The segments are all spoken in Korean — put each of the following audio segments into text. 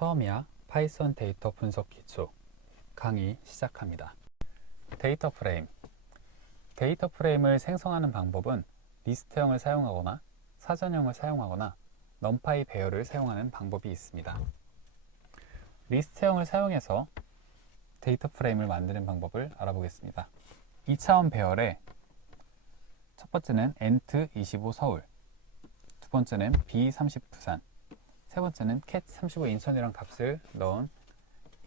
처음이야 파이썬 데이터 분석 기초 강의 시작합니다. 데이터 프레임. 데이터 프레임을 생성하는 방법은 리스트형을 사용하거나 사전형을 사용하거나 넘파이 배열을 사용하는 방법이 있습니다. 리스트형을 사용해서 데이터 프레임을 만드는 방법을 알아보겠습니다. 2차원 배열에 첫 번째는 ent25 서울, 두 번째는 b30 부산, 세 번째는 cat35 인천이란 값을 넣은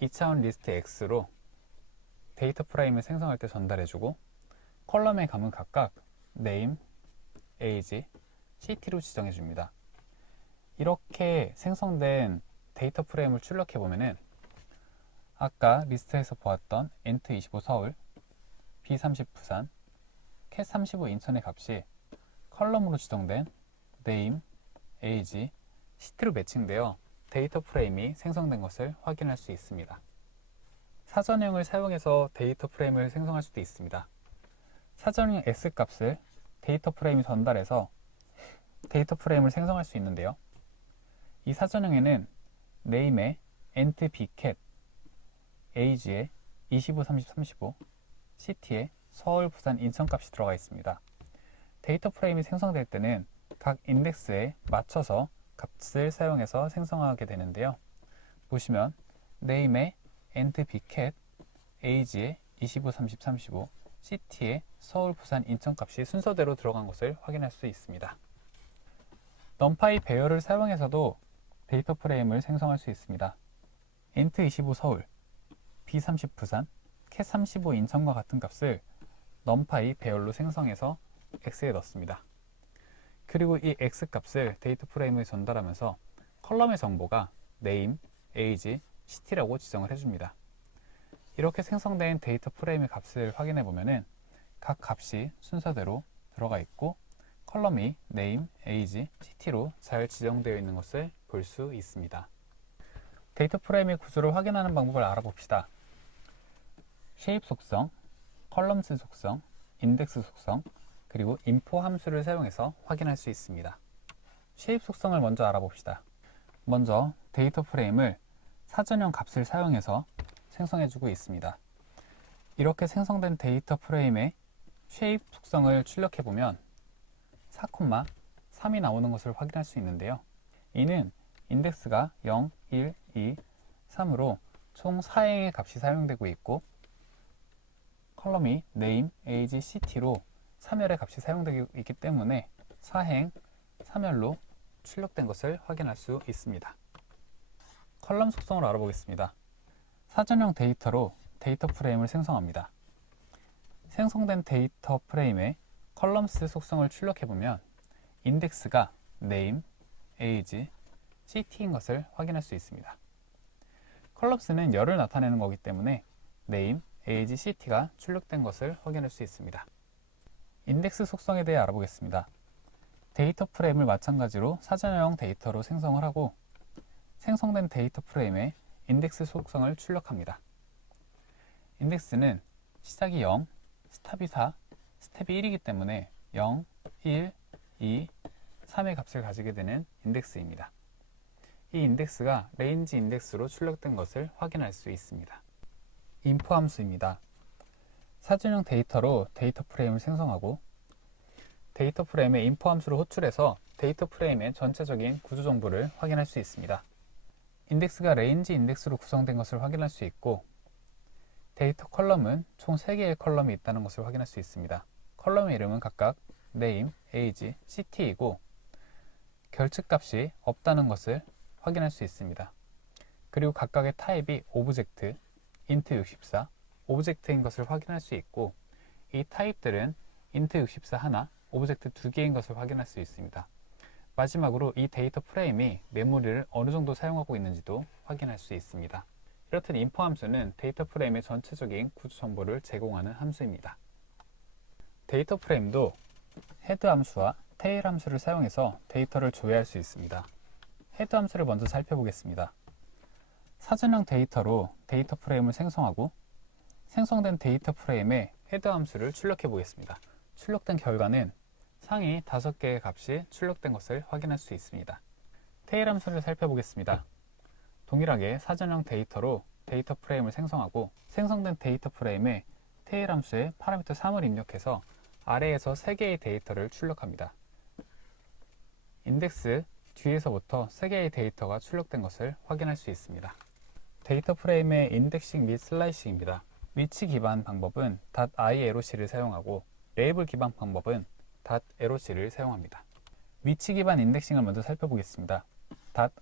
2차원 리스트 X로 데이터 프레임을 생성할 때 전달해주고, 컬럼의 값은 각각 name, age, city로 지정해줍니다. 이렇게 생성된 데이터 프레임을 출력해보면은 아까 리스트에서 보았던 ent25 서울, b30 부산, cat35 인천의 값이 컬럼으로 지정된 name, age, city로 매칭되어 데이터 프레임이 생성된 것을 확인할 수 있습니다. 사전형을 사용해서 데이터 프레임을 생성할 수도 있습니다. 사전형 X값을 데이터 프레임이 전달해서 데이터 프레임을 생성할 수 있는데요. 이 사전형에는 name에 ent bcat, age에 25, 30, 35, city에 서울, 부산, 인천 값이 들어가 있습니다. 데이터 프레임이 생성될 때는 각 인덱스에 맞춰서 값을 사용해서 생성하게 되는데요. 보시면 name에 ent bcat, age에 25, 30, 35, city에 서울, 부산, 인천 값이 순서대로 들어간 것을 확인할 수 있습니다. numpy 배열을 사용해서도 데이터 프레임을 생성할 수 있습니다. ent25 서울, b30 부산, cat35 인천과 같은 값을 numpy 배열로 생성해서 x에 넣습니다. 그리고 이 x값을 데이터 프레임에 전달하면서 컬럼의 정보가 name, age, city라고 지정을 해줍니다. 이렇게 생성된 데이터 프레임의 값을 확인해 보면은 각 값이 순서대로 들어가 있고 컬럼이 name, age, city로 잘 지정되어 있는 것을 볼 수 있습니다. 데이터 프레임의 구조를 확인하는 방법을 알아봅시다. shape 속성, 컬럼스 속성, 인덱스 속성, 그리고 info 함수를 사용해서 확인할 수 있습니다. shape 속성을 먼저 알아봅시다. 먼저 데이터 프레임을 사전형 값을 사용해서 생성해주고 있습니다. 이렇게 생성된 데이터 프레임의 shape 속성을 출력해보면 4,3이 나오는 것을 확인할 수 있는데요. 이는 인덱스가 0, 1, 2, 3으로 총 4행의 값이 사용되고 있고 컬럼이 name, age, city로 3열의 값이 사용되고 있기 때문에 4행, 3열로 출력된 것을 확인할 수 있습니다. 컬럼 속성을 알아보겠습니다. 사전형 데이터로 데이터 프레임을 생성합니다. 생성된 데이터 프레임에 컬럼스 속성을 출력해보면 인덱스가 name, age, city인 것을 확인할 수 있습니다. 컬럼스는 열을 나타내는 거기 때문에 name, age, city가 출력된 것을 확인할 수 있습니다. 인덱스 속성에 대해 알아보겠습니다. 데이터 프레임을 마찬가지로 사전형 데이터로 생성을 하고 생성된 데이터 프레임에 인덱스 속성을 출력합니다. 인덱스는 시작이 0, 스탑이 4, 스텝이 1이기 때문에 0, 1, 2, 3의 값을 가지게 되는 인덱스입니다. 이 인덱스가 레인지 인덱스로 출력된 것을 확인할 수 있습니다. info 함수입니다. 사전형 데이터로 데이터 프레임을 생성하고 데이터 프레임에 info 함수를 호출해서 데이터 프레임의 전체적인 구조 정보를 확인할 수 있습니다. 인덱스가 레인지 인덱스로 구성된 것을 확인할 수 있고 데이터 컬럼은 총 3개의 컬럼이 있다는 것을 확인할 수 있습니다. 컬럼의 이름은 각각 name, age, city이고 결측값이 없다는 것을 확인할 수 있습니다. 그리고 각각의 타입이 오브젝트, int64, 오브젝트인 것을 확인할 수 있고 이 타입들은 int64 하나, 오브젝트 2개인 것을 확인할 수 있습니다. 마지막으로 이 데이터 프레임이 메모리를 어느 정도 사용하고 있는지도 확인할 수 있습니다. 이렇듯 info 함수는 데이터 프레임의 전체적인 구조 정보를 제공하는 함수입니다. 데이터 프레임도 head 함수와 tail 함수를 사용해서 데이터를 조회할 수 있습니다. head 함수를 먼저 살펴보겠습니다. 사전형 데이터로 데이터 프레임을 생성하고 생성된 데이터 프레임에 헤드 함수를 출력해 보겠습니다. 출력된 결과는 상위 5개의 값이 출력된 것을 확인할 수 있습니다. 테일 함수를 살펴보겠습니다. 동일하게 사전형 데이터로 데이터 프레임을 생성하고 생성된 데이터 프레임에 테일 함수에 파라미터 3을 입력해서 아래에서 3개의 데이터를 출력합니다. 인덱스 뒤에서부터 3개의 데이터가 출력된 것을 확인할 수 있습니다. 데이터 프레임의 인덱싱 및 슬라이싱입니다. 위치 기반 방법은 .iarrowc를 사용하고 레이블 기반 방법은 .arrowc를 사용합니다. 위치 기반 인덱싱을 먼저 살펴보겠습니다.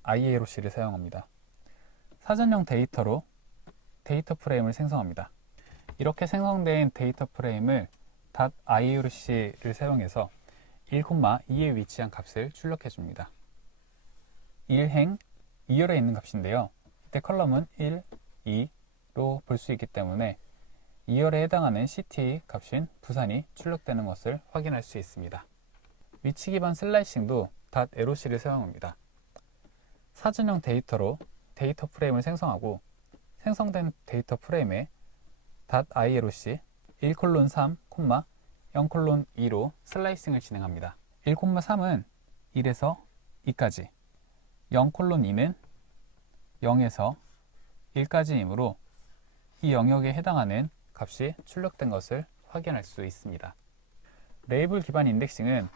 .iarrowc를 사용합니다. 사전형 데이터로 데이터 프레임을 생성합니다. 이렇게 생성된 데이터 프레임을 .iarrowc를 사용해서 1,2에 위치한 값을 출력해 줍니다. 1행 2열에 있는 값인데요. 이때 컬럼은 1, 2로 볼 수 있기 때문에 2열에 해당하는 CT 값인 부산이 출력되는 것을 확인할 수 있습니다. 위치 기반 슬라이싱도 .arrowc를 사용합니다. 사전형 데이터로 데이터 프레임을 생성하고 생성된 데이터 프레임에 .iarrowc 1:3, 0:2로 슬라이싱을 진행합니다. 1,3은 1에서 2까지, 0:2는 0에서 1까지이므로 이 영역에 해당하는 값이 출력된 것을 확인할 수 있습니다. 레이블 기반 인덱싱은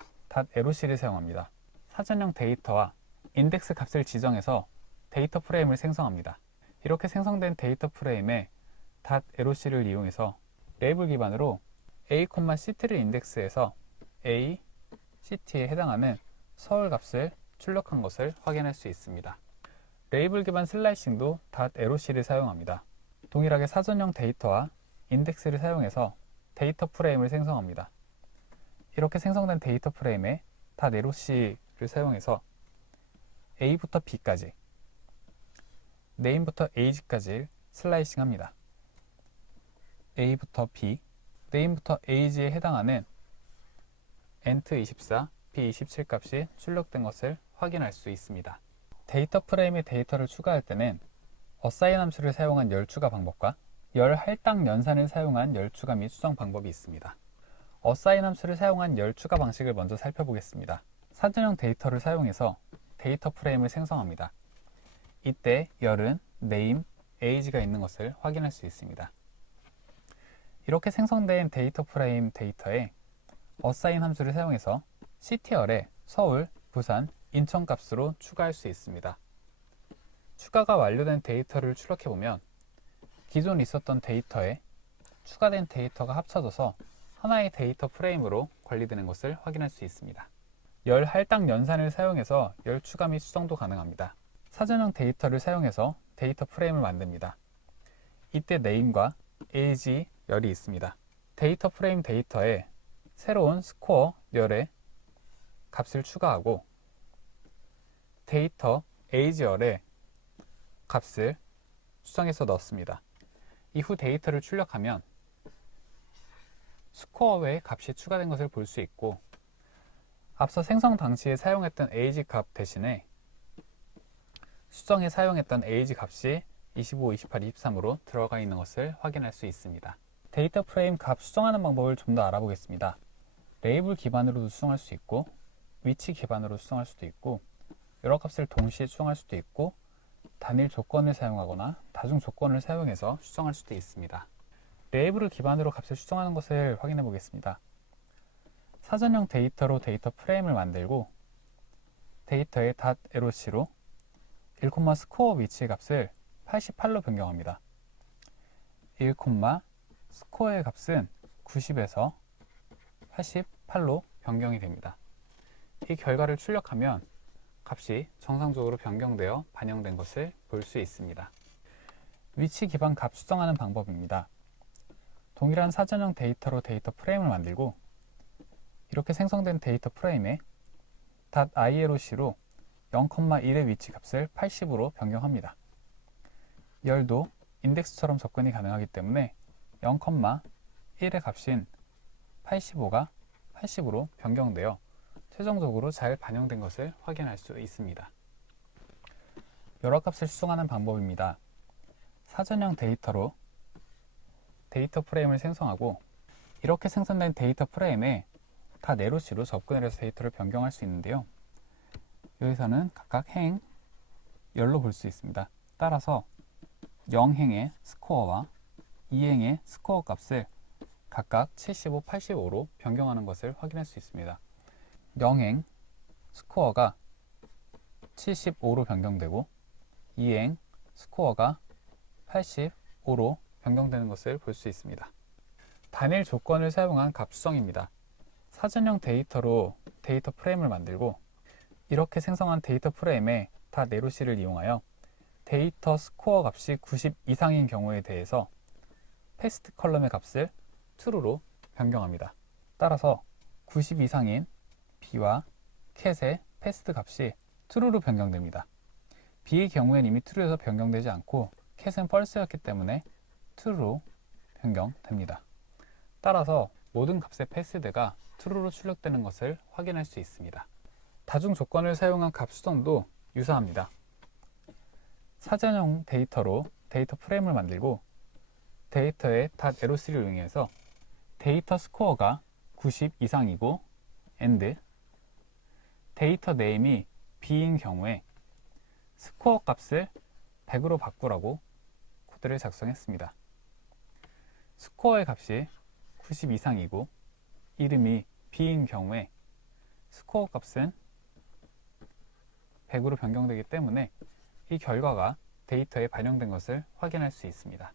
.arrowc를 사용합니다. 사전형 데이터와 인덱스 값을 지정해서 데이터 프레임을 생성합니다. 이렇게 생성된 데이터 프레임에 .arrowc를 이용해서 레이블 기반으로 a,ct를 인덱스해서 a, ct에 해당하는 서울 값을 출력한 것을 확인할 수 있습니다. 레이블 기반 슬라이싱도 .arrowc를 사용합니다. 동일하게 사전형 데이터와 인덱스를 사용해서 데이터 프레임을 생성합니다. 이렇게 생성된 데이터 프레임에 .arrowc를 사용해서 a부터 b까지, name부터 age까지 슬라이싱 합니다. a부터 b, name부터 age에 해당하는 ent24, b27 값이 출력된 것을 확인할 수 있습니다. 데이터 프레임에 데이터를 추가할 때는 assign 함수를 사용한 열 추가 방법과 열 할당 연산을 사용한 열 추가 및 수정 방법이 있습니다. assign 함수를 사용한 열 추가 방식을 먼저 살펴보겠습니다. 사전형 데이터를 사용해서 데이터 프레임을 생성합니다. 이때 열은 name, age가 있는 것을 확인할 수 있습니다. 이렇게 생성된 데이터 프레임 데이터에 assign 함수를 사용해서 ct열에 서울, 부산, 인천 값으로 추가할 수 있습니다. 추가가 완료된 데이터를 출력해보면 기존 있었던 데이터에 추가된 데이터가 합쳐져서 하나의 데이터 프레임으로 관리되는 것을 확인할 수 있습니다. 열 할당 연산을 사용해서 열 추가 및 수정도 가능합니다. 사전형 데이터를 사용해서 데이터 프레임을 만듭니다. 이때 name과 age 열이 있습니다. 데이터 프레임 데이터에 새로운 스코어 열의 값을 추가하고 데이터 age 열의 값을 수정해서 넣습니다. 이후 데이터를 출력하면 스코어 외의 값이 추가된 것을 볼 수 있고 앞서 생성 당시에 사용했던 age 값 대신에 수정에 사용했던 age 값이 25, 28, 23으로 들어가 있는 것을 확인할 수 있습니다. 데이터 프레임 값 수정하는 방법을 좀 더 알아보겠습니다. 레이블 기반으로도 수정할 수 있고 위치 기반으로 수정할 수도 있고 여러 값을 동시에 수정할 수도 있고 단일 조건을 사용하거나 다중 조건을 사용해서 수정할 수도 있습니다. 레이블을 기반으로 값을 수정하는 것을 확인해 보겠습니다. 사전형 데이터로 데이터 프레임을 만들고 데이터의 .arrowc로 1, 스코어 위치의 값을 88로 변경합니다. 1, 스코어의 값은 90에서 88로 변경이 됩니다. 이 결과를 출력하면 값이 정상적으로 변경되어 반영된 것을 볼 수 있습니다. 위치 기반 값 수정하는 방법입니다. 동일한 사전형 데이터로 데이터 프레임을 만들고 이렇게 생성된 데이터 프레임에 .iarrowc로 0,1의 위치 값을 80으로 변경합니다. 열도 인덱스처럼 접근이 가능하기 때문에 0,1의 값인 85가 80으로 변경되어 최종적으로 잘 반영된 것을 확인할 수 있습니다. 여러 값을 수정하는 방법입니다. 사전형 데이터로 데이터 프레임을 생성하고 이렇게 생성된 데이터 프레임에 .arrowc로 접근을 해서 데이터를 변경할 수 있는데요. 여기서는 각각 행, 열로 볼 수 있습니다. 따라서 0행의 스코어와 2행의 스코어 값을 각각 75, 85로 변경하는 것을 확인할 수 있습니다. 0행 스코어가 75로 변경되고 2행 스코어가 85로 변경되는 것을 볼 수 있습니다. 단일 조건을 사용한 값 수정입니다. 사전형 데이터로 데이터 프레임을 만들고 이렇게 생성한 데이터 프레임에 닷 ROC를 이용하여 데이터 스코어 값이 90 이상인 경우에 대해서 패스트 컬럼의 값을 true로 변경합니다. 따라서 90 이상인 b와 cat의 패스트 값이 true로 변경됩니다. b의 경우엔 이미 true여서 변경되지 않고 cat은 false였기 때문에 true로 변경됩니다. 따라서 모든 값의 패스드가 true로 출력되는 것을 확인할 수 있습니다. 다중 조건을 사용한 값 수정도 유사합니다. 사전형 데이터로 데이터 프레임을 만들고 데이터의 닷 ROC를 이용해서 데이터 스코어가 90 이상이고 and 데이터 네임이 b인 경우에 스코어 값을 100으로 바꾸라고 코드를 작성했습니다. 스코어의 값이 90 이상이고 이름이 b인 경우에 스코어 값은 100으로 변경되기 때문에 이 결과가 데이터에 반영된 것을 확인할 수 있습니다.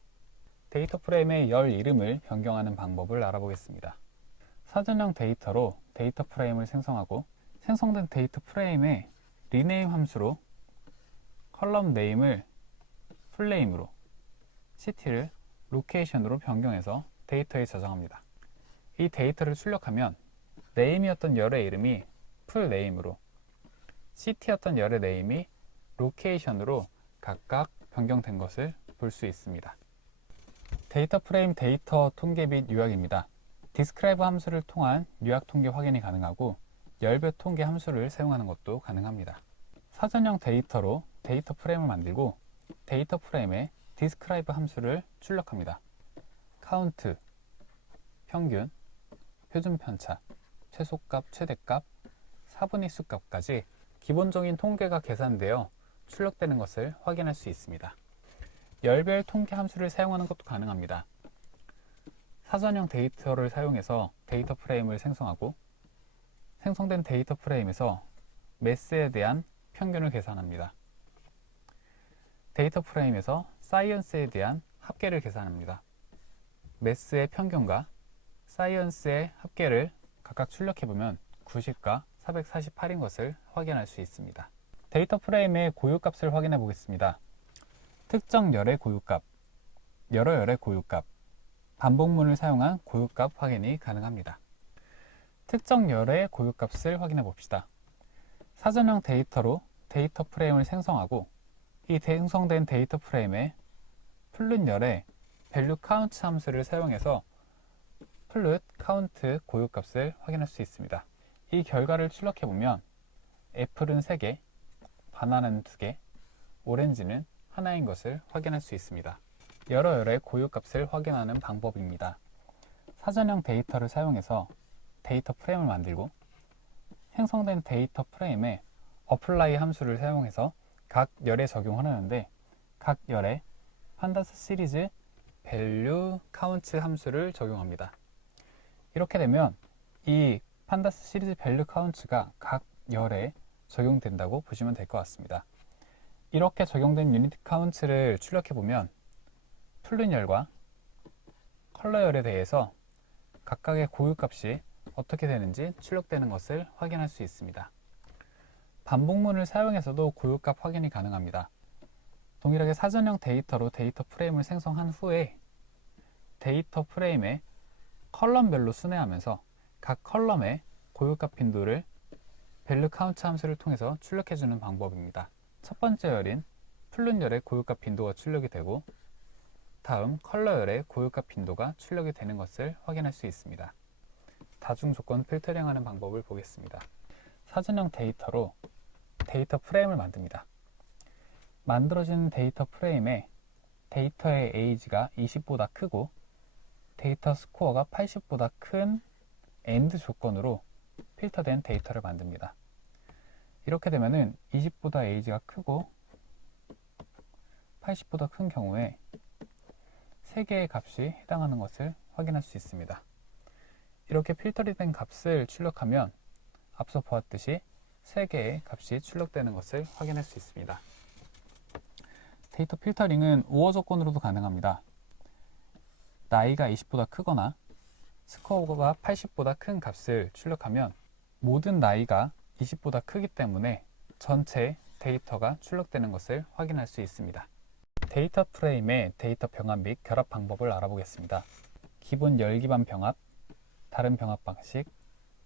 데이터 프레임의 열 이름을 변경하는 방법을 알아보겠습니다. 사전형 데이터로 데이터 프레임을 생성하고 생성된 데이터 프레임의 리네임 함수로 컬럼 네임을 풀네임으로 city를 로케이션으로 변경해서 데이터에 저장합니다. 이 데이터를 출력하면 네임이었던 열의 이름이 풀네임으로 city였던 열의 네임이 로케이션으로 각각 변경된 것을 볼 수 있습니다. 데이터 프레임 데이터 통계 및 요약입니다. describe 함수를 통한 요약 통계 확인이 가능하고 열별 통계 함수를 사용하는 것도 가능합니다. 사전형 데이터로 데이터 프레임을 만들고 데이터 프레임에 describe 함수를 출력합니다. count, 평균, 표준 편차, 최소값, 최대값, 4분의 수 값까지 기본적인 통계가 계산되어 출력되는 것을 확인할 수 있습니다. 열별 통계 함수를 사용하는 것도 가능합니다. 사전형 데이터를 사용해서 데이터 프레임을 생성하고 생성된 데이터 프레임에서 매스에 대한 평균을 계산합니다. 데이터 프레임에서 사이언스에 대한 합계를 계산합니다. 매스의 평균과 사이언스의 합계를 각각 출력해보면 90과 448인 것을 확인할 수 있습니다. 데이터 프레임의 고유값을 확인해 보겠습니다. 특정 열의 고유값, 여러 열의 고유값, 반복문을 사용한 고유값 확인이 가능합니다. 특정 열의 고유값을 확인해 봅시다. 사전형 데이터로 데이터 프레임을 생성하고 이 생성된 데이터 프레임에 플룻 열의 value count 함수를 사용해서 플룻 count 고유값을 확인할 수 있습니다. 이 결과를 출력해 보면 애플은 3개, 바나나는 2개, 오렌지는 하나인 것을 확인할 수 있습니다. 여러 열의 고유값을 확인하는 방법입니다. 사전형 데이터를 사용해서 데이터 프레임을 만들고 생성된 데이터 프레임에 apply 함수를 사용해서 각 열에 적용하는데 각 열에 판다스 시리즈 value count 함수를 적용합니다. 이렇게 되면 이 판다스 시리즈 value count가 각 열에 적용된다고 보시면 될 것 같습니다. 이렇게 적용된 유니트 카운트를 출력해 보면 플룻 열과 컬러 열에 대해서 각각의 고유값이 어떻게 되는지 출력되는 것을 확인할 수 있습니다. 반복문을 사용해서도 고유값 확인이 가능합니다. 동일하게 사전형 데이터로 데이터 프레임을 생성한 후에 데이터 프레임에 컬럼별로 순회하면서 각 컬럼의 고유값 빈도를 value count 함수를 통해서 출력해주는 방법입니다. 첫 번째 열인 플룻 열의 고유값 빈도가 출력이 되고 다음 컬러 열의 고유값 빈도가 출력이 되는 것을 확인할 수 있습니다. 다중 조건 필터링하는 방법을 보겠습니다. 사전형 데이터로 데이터 프레임을 만듭니다. 만들어진 데이터 프레임에 데이터의 에이지가 20보다 크고 데이터 스코어가 80보다 큰 AND 조건으로 필터된 데이터를 만듭니다. 이렇게 되면은 20보다 에이지가 크고 80보다 큰 경우에 3개의 값이 해당하는 것을 확인할 수 있습니다. 이렇게 필터링 된 값을 출력하면 앞서 보았듯이 3개의 값이 출력되는 것을 확인할 수 있습니다. 데이터 필터링은 우어 조건으로도 가능합니다. 나이가 20보다 크거나 스코어가 80보다 큰 값을 출력하면 모든 나이가 20보다 크기 때문에 전체 데이터가 출력되는 것을 확인할 수 있습니다. 데이터 프레임의 데이터 병합 및 결합 방법을 알아보겠습니다. 기본 열 기반 병합, 다른 병합 방식,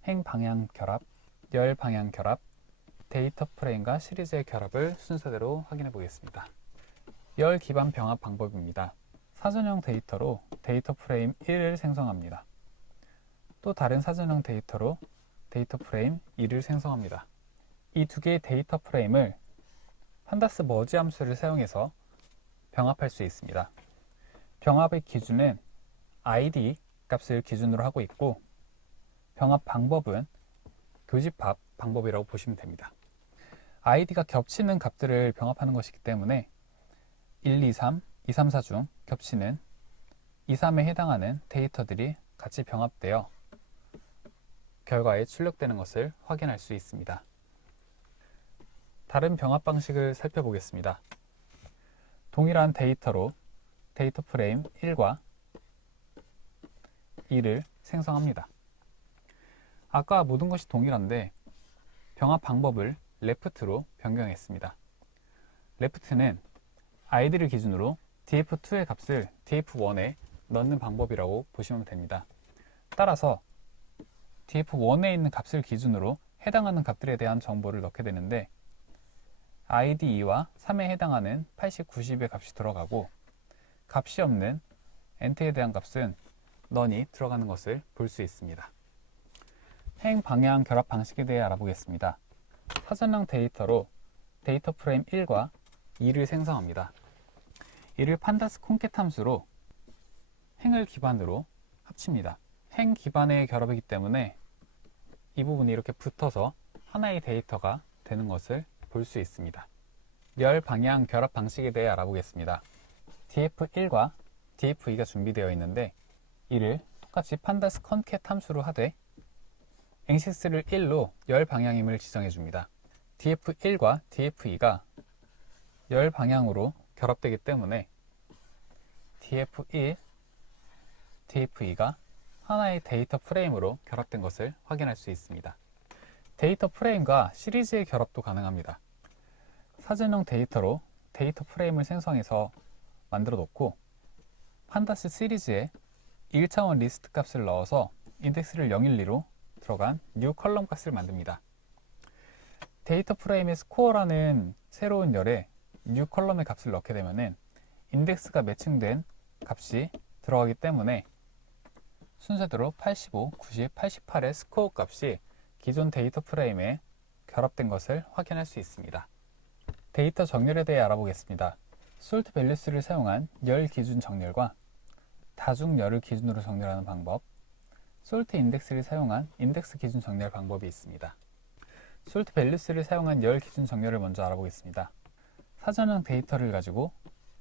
행 방향 결합, 열 방향 결합, 데이터 프레임과 시리즈의 결합을 순서대로 확인해 보겠습니다. 열 기반 병합 방법입니다. 사전형 데이터로 데이터 프레임 1을 생성합니다. 또 다른 사전형 데이터로 데이터 프레임 2를 생성합니다. 이 두 개의 데이터 프레임을 판다스 머지 함수를 사용해서 병합할 수 있습니다. 병합의 기준은 id 값을 기준으로 하고 있고 병합 방법은 교집합 방법이라고 보시면 됩니다. id가 겹치는 값들을 병합하는 것이기 때문에 1, 2, 3, 2, 3, 4 중 겹치는 2, 3에 해당하는 데이터들이 같이 병합되어 결과에 출력되는 것을 확인할 수 있습니다. 다른 병합 방식을 살펴보겠습니다. 동일한 데이터로 데이터 프레임 1과 2를 생성합니다. 아까 모든 것이 동일한데 병합 방법을 left로 변경했습니다. left는 id를 기준으로 df2의 값을 df1에 넣는 방법이라고 보시면 됩니다. 따라서 df1에 있는 값을 기준으로 해당하는 값들에 대한 정보를 넣게 되는데 id 2와 3에 해당하는 80, 90의 값이 들어가고 값이 없는 n트에 대한 값은 none이 들어가는 것을 볼 수 있습니다. 행 방향 결합 방식에 대해 알아보겠습니다. 사전형 데이터로 데이터 프레임 1과 2를 생성합니다. 이를 판다스 콘캣 함수로 행을 기반으로 합칩니다. 행 기반의 결합이기 때문에 이 부분이 이렇게 붙어서 하나의 데이터가 되는 것을 볼 수 있습니다. 열 방향 결합 방식에 대해 알아보겠습니다. df1과 df2가 준비되어 있는데 이를 똑같이 판다스 컨캣 함수로 하되 앵시스를 1로 열 방향임을 지정해 줍니다. df1과 df2가 열 방향으로 결합되기 때문에 df1, df2가 하나의 데이터 프레임으로 결합된 것을 확인할 수 있습니다. 데이터 프레임과 시리즈의 결합도 가능합니다. 사전형 데이터로 데이터 프레임을 생성해서 만들어 놓고 판다스 시리즈에 1차원 리스트 값을 넣어서 인덱스를 012로 들어간 new 컬럼 값을 만듭니다. 데이터 프레임의 스코어라는 새로운 열에 new 컬럼의 값을 넣게 되면 인덱스가 매칭된 값이 들어가기 때문에 순서대로 85, 90, 88의 스코어 값이 기존 데이터 프레임에 결합된 것을 확인할 수 있습니다. 데이터 정렬에 대해 알아보겠습니다. sort values를 사용한 열 기준 정렬과 다중 열을 기준으로 정렬하는 방법, sort index를 사용한 인덱스 기준 정렬 방법이 있습니다. sort values를 사용한 열 기준 정렬을 먼저 알아보겠습니다. 사전형 데이터를 가지고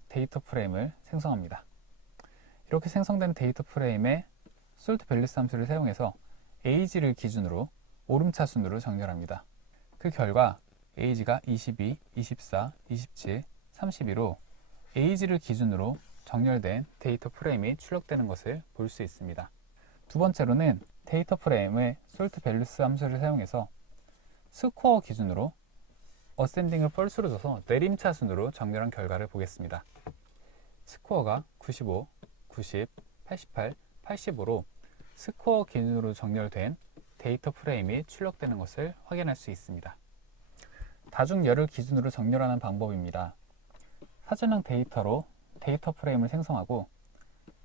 데이터 프레임을 생성합니다. 이렇게 생성된 데이터 프레임에 sort values 함수를 사용해서 age를 기준으로 오름차순으로 정렬합니다. 그 결과 age가 22, 24, 27, 32로 age를 기준으로 정렬된 데이터 프레임이 출력되는 것을 볼 수 있습니다. 두 번째로는 데이터 프레임의 sort values 함수를 사용해서 스코어 기준으로 어센딩을 false로 줘서 내림차순으로 정렬한 결과를 보겠습니다. 스코어가 95, 90, 88, 85로 스코어 기준으로 정렬된 데이터 프레임이 출력되는 것을 확인할 수 있습니다. 다중열을 기준으로 정렬하는 방법입니다. 사전형 데이터로 데이터 프레임을 생성하고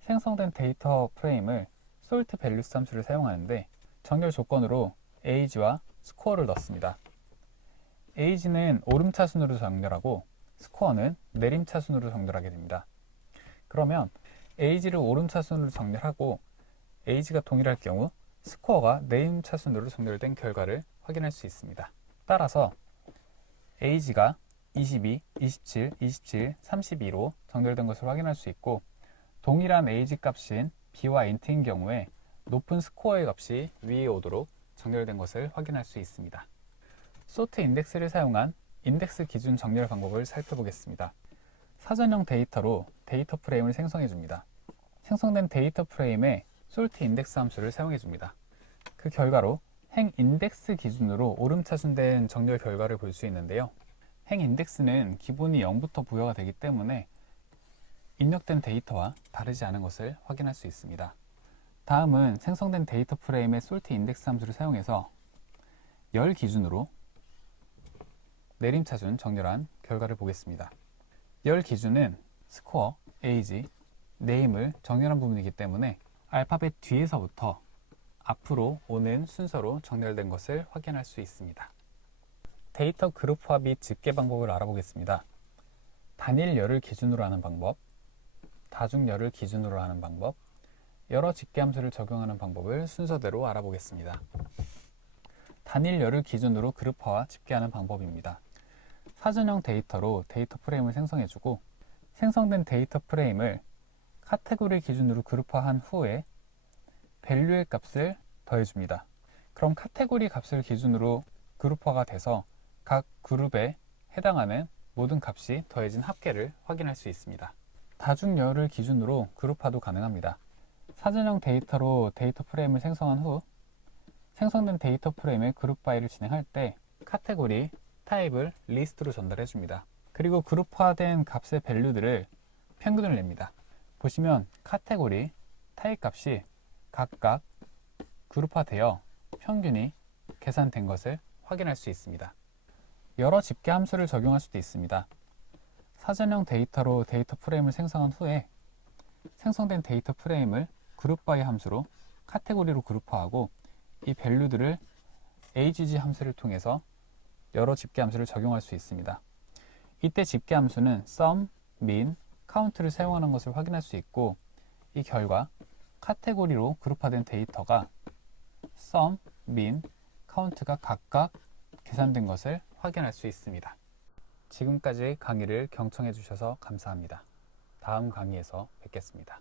생성된 데이터 프레임을 sort values 함수를 사용하는데 정렬 조건으로 age와 스코어를 넣습니다. age는 오름차순으로 정렬하고 스코어는 내림차순으로 정렬하게 됩니다. 그러면 age를 오름차순으로 정렬하고 age가 동일할 경우 스코어가 내림차순으로 정렬된 결과를 확인할 수 있습니다. 따라서 age가 22, 27, 27, 32로 정렬된 것을 확인할 수 있고, 동일한 에이지 값인 B와 int인 경우에 높은 스코어의 값이 위에 오도록 정렬된 것을 확인할 수 있습니다. 소트 인덱스를 사용한 인덱스 기준 정렬 방법을 살펴보겠습니다. 사전형 데이터로 데이터 프레임을 생성해 줍니다. 생성된 데이터 프레임에 솔트 인덱스 함수를 사용해 줍니다. 그 결과로 행 인덱스 기준으로 오름차순된 정렬 결과를 볼 수 있는데요. 행 인덱스는 기본이 0부터 부여가 되기 때문에 입력된 데이터와 다르지 않은 것을 확인할 수 있습니다. 다음은 생성된 데이터 프레임의 솔트 인덱스 함수를 사용해서 열 기준으로 내림차순 정렬한 결과를 보겠습니다. 열 기준은 스코어, 에이지, 네임을 정렬한 부분이기 때문에 알파벳 뒤에서부터 앞으로 오는 순서로 정렬된 것을 확인할 수 있습니다. 데이터 그룹화 및 집계 방법을 알아보겠습니다. 단일 열을 기준으로 하는 방법, 다중열을 기준으로 하는 방법, 여러 집계 함수를 적용하는 방법을 순서대로 알아보겠습니다. 단일 열을 기준으로 그룹화와 집계하는 방법입니다. 사전형 데이터로 데이터 프레임을 생성해주고 생성된 데이터 프레임을 카테고리 기준으로 그룹화한 후에 밸류의 값을 더해줍니다. 그럼 카테고리 값을 기준으로 그룹화가 돼서 각 그룹에 해당하는 모든 값이 더해진 합계를 확인할 수 있습니다. 다중열을 기준으로 그룹화도 가능합니다. 사전형 데이터로 데이터 프레임을 생성한 후 생성된 데이터 프레임의 그룹 바이를 진행할 때 카테고리 타입을 리스트로 전달해 줍니다. 그리고 그룹화된 값의 밸류들을 평균을 냅니다. 보시면 카테고리 타입 값이 각각 그룹화되어 평균이 계산된 것을 확인할 수 있습니다. 여러 집계 함수를 적용할 수도 있습니다. 사전형 데이터로 데이터 프레임을 생성한 후에 생성된 데이터 프레임을 그룹 바이 함수로 카테고리로 그룹화하고 이 밸류들을 agg 함수를 통해서 여러 집계 함수를 적용할 수 있습니다. 이때 집계 함수는 sum, min, count를 사용하는 것을 확인할 수 있고 이 결과 카테고리로 그룹화된 데이터가 sum, min, count가 각각 계산된 것을 확인할 수 있습니다. 지금까지 강의를 경청해 주셔서 감사합니다. 다음 강의에서 뵙겠습니다.